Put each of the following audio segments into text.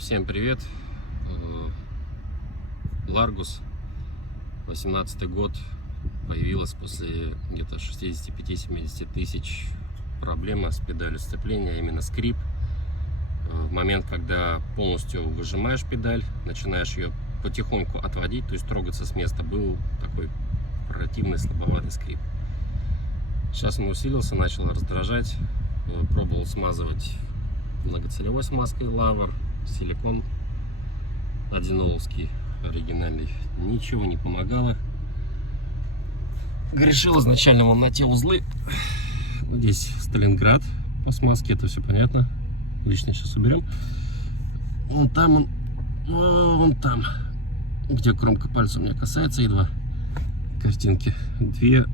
Всем привет! Largus, 18 год, появилась после где-то 65-70 тысяч проблема с педалью сцепления, именно скрип. В момент, когда полностью выжимаешь педаль, начинаешь ее потихоньку отводить, то есть трогаться с места, был такой противный слабоватый скрип. Сейчас он усилился, начал раздражать. Пробовал смазывать многоцелевой смазкой Лавр, силикон одиноловский оригинальный, ничего не помогало. Грешил изначально он на те узлы. Здесь Сталинград по смазке, это все понятно. Лишнее сейчас уберем. Вон там вон там, где кромка пальца у меня касается, едва картинки. Две,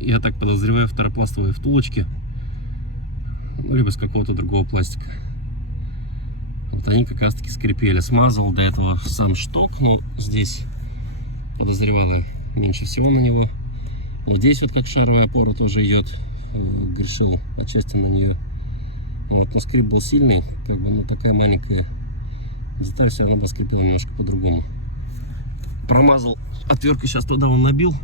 я так подозреваю, второпластовые втулочки, либо с какого-то другого пластика. Вот они как раз таки скрипели. Смазывал до этого сам шток, но здесь подозревала меньше всего на него. А здесь вот как шаровая опора тоже идет, грешил отчасти на нее. Вот, но скрип был сильный, как бы, ну, такая маленькая деталь все равно скрипела немножко по-другому. Промазал отверткой, сейчас туда он набил.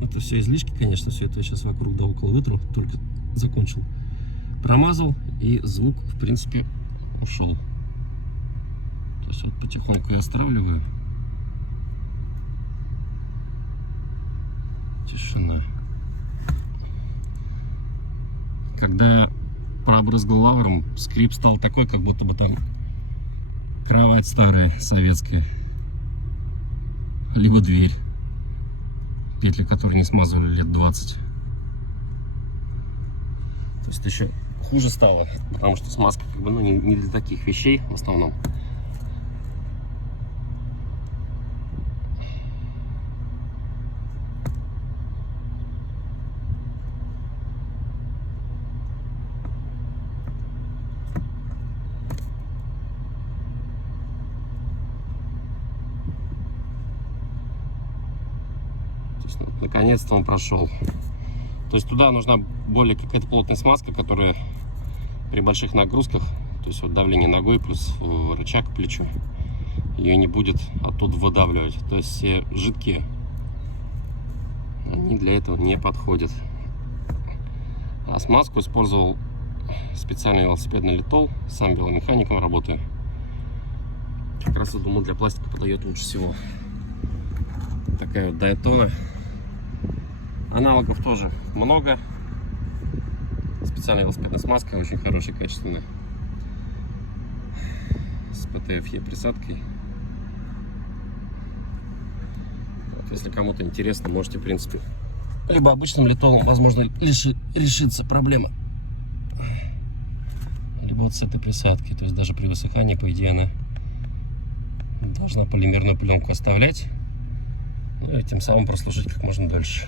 Это все излишки, конечно, все это я сейчас вокруг да около вытру, только закончил. Промазал, и звук, в принципе, ушел. То есть вот потихоньку я остравливаю. Тишина. Когда пробрызгал лавром, скрип стал такой, как будто бы там кровать старая, советская. Либо дверь, петли которой не смазывали лет 20. То есть еще хуже стало, потому что смазка как бы, ну, не для таких вещей в основном. Наконец-то он прошел. То есть туда нужна более какая-то плотная смазка, которая при больших нагрузках, то есть вот давление ногой плюс рычаг к плечу, ее не будет оттуда выдавливать. То есть все жидкие, они для этого не подходят. А смазку использовал специальный велосипедный литол, сам веломехаником работаю. Как раз я думал, для пластика подойдет лучше всего. Такая вот Daytona. Аналогов тоже много. Специальная велосипедная смазка, очень хорошая, качественная, с ПТФЕ присадкой. Вот, если кому-то интересно, можете, в принципе, либо обычным литолом, возможно, решится проблема, либо вот с этой присадкой. То есть даже при высыхании, по идее, она должна полимерную пленку оставлять, ну и тем самым прослужить как можно дольше.